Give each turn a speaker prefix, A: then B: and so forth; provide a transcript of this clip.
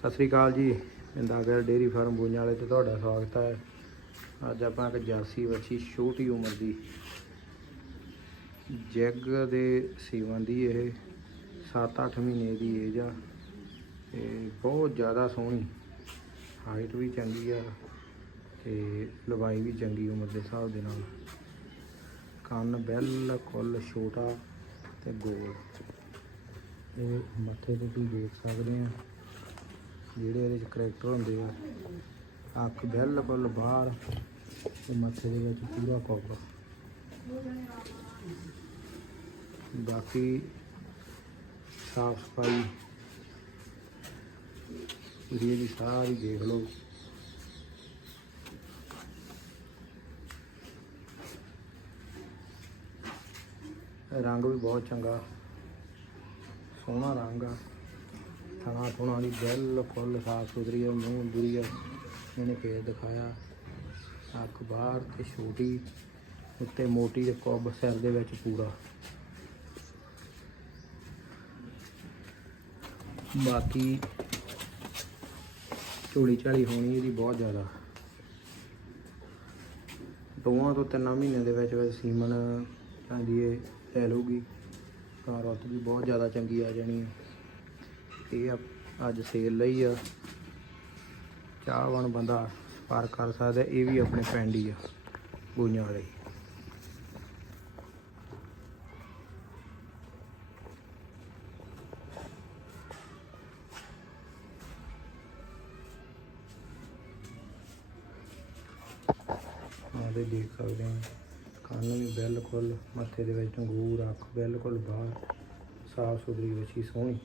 A: ਸਤਿ ਸ੍ਰੀ ਅਕਾਲ ਜੀ। ਇੰਦਾਗਰ dairy farm ਬੂਈਆਂ ਵਾਲੇ ਤੇ ਤੁਹਾਡਾ ਸਵਾਗਤ ਹੈ। ਅੱਜ ਆਪਾਂ ਇੱਕ ਜਰਸੀ ਵੱਛੀ ਛੋਟੀ ਉਮਰ ਦੀ ਜੈਗ ਦੇ ਸੀਵਨ ਦੀ ਇਹ 7-8 ਮਹੀਨੇ ਦੀ ਏਜ ਆ। ਤੇ ਬਹੁਤ ਜ਼ਿਆਦਾ ਸੋਹਣੀ। ਹਾਈਟ ਵੀ ਚੰਗੀ ਆ ਤੇ ਲੰਬਾਈ ਵੀ ਚੰਗੀ ਉਮਰ ਦੇ ਹਿਸਾਬ ਦੇ ਨਾਲ। ਕੰਨ ਬਿਲਕੁਲ ਛੋਟਾ ਤੇ ਗੋਲ। ਇਹ ਮੱਥੇ ਤੇ ਵੀ ਦੇਖ ਸਕਦੇ ਆ। ਜਿਹੜੇ ਇਹਦੇ ਚ ਕਰੈਕਟਰ ਹੁੰਦੇ ਆ, ਅੱਖ ਬਿਲਕੁਲ ਬਾਹਰ ਤੇ ਮੱਥੇ ਦੇ ਵਿੱਚ ਪੂਰਾ ਕੋਬਾ ਬਾਕੀ ਸਾਫ਼ ਸਫ਼ਾਈ ਤੁਸੀਂ ਇਹਦੀ ਸਾਰੀ ਦੇਖ ਲਓ। ਰੰਗ ਵੀ ਬਹੁਤ ਚੰਗਾ, ਸੋਹਣਾ ਰੰਗ ਆ। ਥਣਾ ਥੁਣਾ ਦੀ ਬਿਲਕੁਲ ਸਾਫ਼ ਸੁਥਰੀ ਹੈ ਮੂੰਹ ਦੂਰੀ ਆ। ਇਹਨੇ ਫੇਰ ਦਿਖਾਇਆ ਅੱਖ ਬਾਹਰ ਤੇ ਛੋਟੀ, ਉੱਤੇ ਮੋਟੀ ਤੇ ਕੁੱਬ ਸਿਰ ਦੇ ਵਿੱਚ ਪੂਰਾ। ਬਾਕੀ ਝੋਲੀ ਝਾਲੀ ਹੋਣੀ ਇਹਦੀ ਬਹੁਤ ਜ਼ਿਆਦਾ। ਦੋਵਾਂ ਤੋਂ ਤਿੰਨਾਂ ਮਹੀਨਿਆਂ ਦੇ ਵਿੱਚ ਵਿੱਚ ਸੀਮਨ ਚਾਂਦੀ ਲੈ ਲਊਗੀ। ਤਾਂ ਰੁੱਤ ਵੀ ਬਹੁਤ ਜ਼ਿਆਦਾ ਚੰਗੀ ਆ ਜਾਣੀ ਹੈ ਇਹ ਅੱਜ ਸੇਲ ਲਈ ਆ। ਚਾਹਵਾਨ ਬੰਦਾ ਪਾਰ ਕਰ ਸਕਦਾ, ਇਹ ਵੀ ਆਪਣੇ ਪਿੰਡ ਹੀ ਆ ਬੂਈਆਂ ਵਾਲੇ। ਆਦੇ ਦੇਖ ਸਕਦੇ ਹਾਂ ਕੰਨ ਵੀ ਬਿਲਕੁਲ ਮੱਥੇ ਦੇ ਵਿੱਚ ਅੰਗੂਰ, ਅੱਖ ਬਿਲਕੁਲ ਬਾਹਰ, ਸਾਫ਼ ਸੁਥਰੀ, ਵੱਛੀ, ਸੋਹਣੀ।